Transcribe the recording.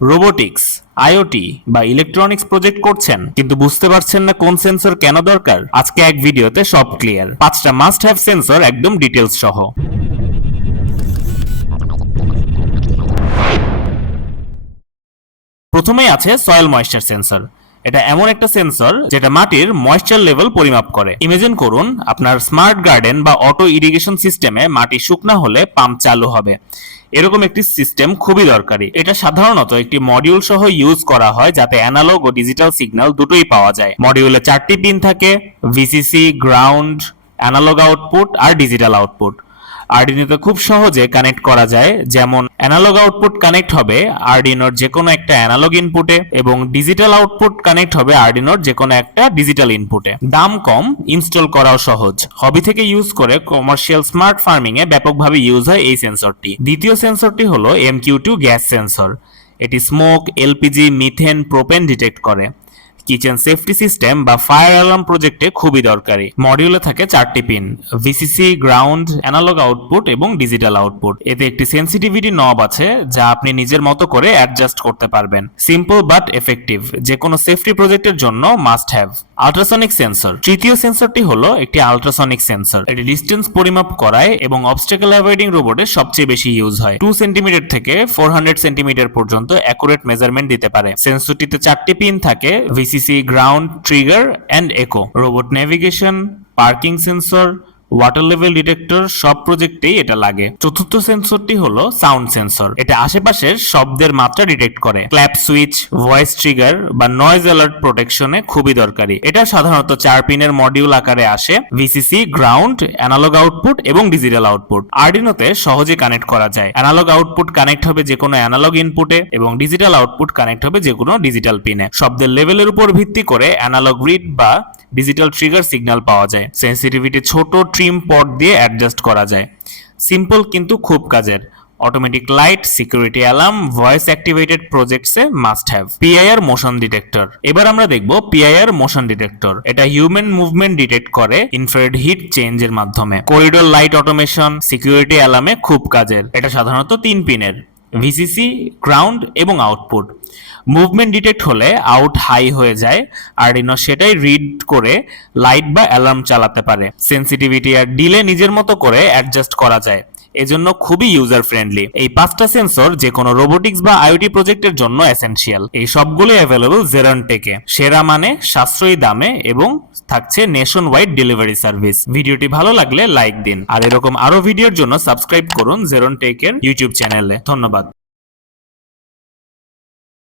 Robotics, IoT বা electronics project করছেন। কিন্তু বুঝতে পারছেন না কোন সেন্সর কেন দরকার? আজকে এক ভিডিওতে সব ক্লিয়ার। পাঁচটা মাস্ট হ্যাভ সেন্সর একদম ডিটেলস সহ। প্রথমেই আছে সয়েল ময়েশ্চার সেন্সর এটা এমন একটা সেন্সর যেটা মাটির ময়েশ্চার লেভেল পরিমাপ করে। ইমেজিন করুন আপনার স্মার্ট গার্ডেন বা অটো ইরিগেশন সিস্টেমে মাটি শুকনা হলে পাম্প চালু হবে। এরকম একটি সিস্টেম খুবই দরকারি। এটা সাধারণত একটি মডিউল সহ ইউজ করা হয় যাতে অ্যানালগ ও ডিজিটাল সিগন্যাল দুটোই পাওয়া যায়। মডিউলে চারটি পিন থাকে ভিসিসি গ্রাউন্ড অ্যানালগ আউটপুট আর ডিজিটাল আউটপুট আরডিনোতে খুব সহজে কানেক্ট করা যায়। যেমন, অ্যানালগ আউটপুট কানেক্ট হবে আরডিনোর যে কোনো একটা অ্যানালগ ইনপুটে এবং ডিজিটাল আউটপুট কানেক্ট হবে আরডিনোর যে কোনো একটা ডিজিটাল ইনপুটে। দাম কম, ইনস্টল করাও সহজ। হবি থেকে ইউজ করে কমার্শিয়াল স্মার্ট ফার্মিং এ ব্যাপকভাবে ইউজ হয় এই সেন্সরটি। দ্বিতীয় সেন্সরটি হলো এমকিউ টু গ্যাস সেন্সর। এটি smoke, LPG, methane, propane detect করে। কিচেন সেফটি সিস্টেম বা ফায়ার অ্যালার্ম প্রজেক্টে খুবই দরকারি। মডিউলে থাকে চারটি pin, VCC, ground, analog output এবং ডিজিটাল আউটপুট। এতে একটি সেন্সিটিভিটি নব আছে, যা আপনি নিজের মতো করে অ্যাডজাস্ট করতে পারবেন। সিম্পল বাট এফেক্টিভ যে কোনো সেফটি প্রজেক্টের জন্য মাস্ট হ্যাভ। Ultrasonic sensor. তৃতীয় সেন্সরটি হলো একটি আল্ট্রাসনিক সেন্সর। এটি ডিস্টেন্স পরিমাপ করায় এবং অবস্টেকল অ্যাভয়েডিং রোবটে সবচেয়ে বেশি ইউজ হয়। টু সেন্টিমিটার থেকে ফোর হান্ড্রেড সেন্টিমিটার পর্যন্ত অ্যাকুরেট মেজারমেন্ট দিতে পারে। সেন্সরটিতে চারটি পিন থাকে, VCC, ground, trigger, and echo. Robot navigation parking sensor water level detector সব প্রজেক্টেই এটা লাগে। চতুর্থ সেন্সরটি হলো সাউন্ড সেন্সর এটা আশেপাশের শব্দের মাত্রা ডিটেক্ট করে। ক্ল্যাপ সুইচ ভয়েস ট্রিগার বা নয়েজ অ্যালার্ট প্রোটেকশনে খুবই দরকারি। এটা সাধারণত চার পিনের মডিউল আকারে আসে। ভিসিসি গ্রাউন্ড অ্যানালগ আউটপুট এবং ডিজিটাল আউটপুট আর্ডিনোতে সহজে কানেক্ট করা যায়। অ্যানালগ আউটপুট কানেক্ট হবে যে কোনো অ্যানালগ ইনপুটে এবং ডিজিটাল আউটপুট কানেক্ট হবে যে কোনো ডিজিটাল পিনে শব্দের লেভেলের উপর ভিত্তি করে অ্যানালগ রিড বা ডিজিটাল ট্রিগার সিগন্যাল পাওয়া যায়। সেন্সিটিভিটি ছোট ট্রিম পট দিয়ে অ্যাডজাস্ট করা যায়। সিম্পল কিন্তু খুব কাজের। Automatic light security alarm voice activated প্রজেক্টসে must have PIR motion detector এবার আমরা দেখব পিআইআর মোশন ডিটেক্টর এটা হিউম্যান মুভমেন্ট ডিটেক্ট করে ইনফ্রারেড হিট চেঞ্জের মাধ্যমে। করিডোর লাইট অটোমেশন সিকিউরিটি অ্যালার্মে খুব কাজের। এটা সাধারণত তিন পিনের ভিসিসি, গ্রাউন্ড এবং আউটপুট। মুভমেন্ট ডিটেক্ট হলে আউট হাই হয়ে যায়, আর ইনো সেটাই রিড করে লাইট বা অ্যালার্ম চালাতে পারে। সেন্সিটিভিটি আর ডিলে নিজের মতো করে অ্যাডজাস্ট করা যায়। এজন্য খুবই ইউজার ফ্রেন্ডলি এই পাঁচটা সেন্সর যে কোনো রোবোটিক্স বা আইওটি প্রজেক্টের জন্য এসেনশিয়াল এই সবগুলো অ্যাভেলেবল জেরন টেকে সেরা মানে সাশ্রয়ী দামে এবং থাকছে নেশন ওয়াইড ডেলিভারি সার্ভিস ভিডিওটি ভালো লাগলে লাইক দিন। আর এরকম আরও ভিডিওর জন্য সাবস্ক্রাইব করুন জেরন টেকের ইউটিউব চ্যানেলে ধন্যবাদ।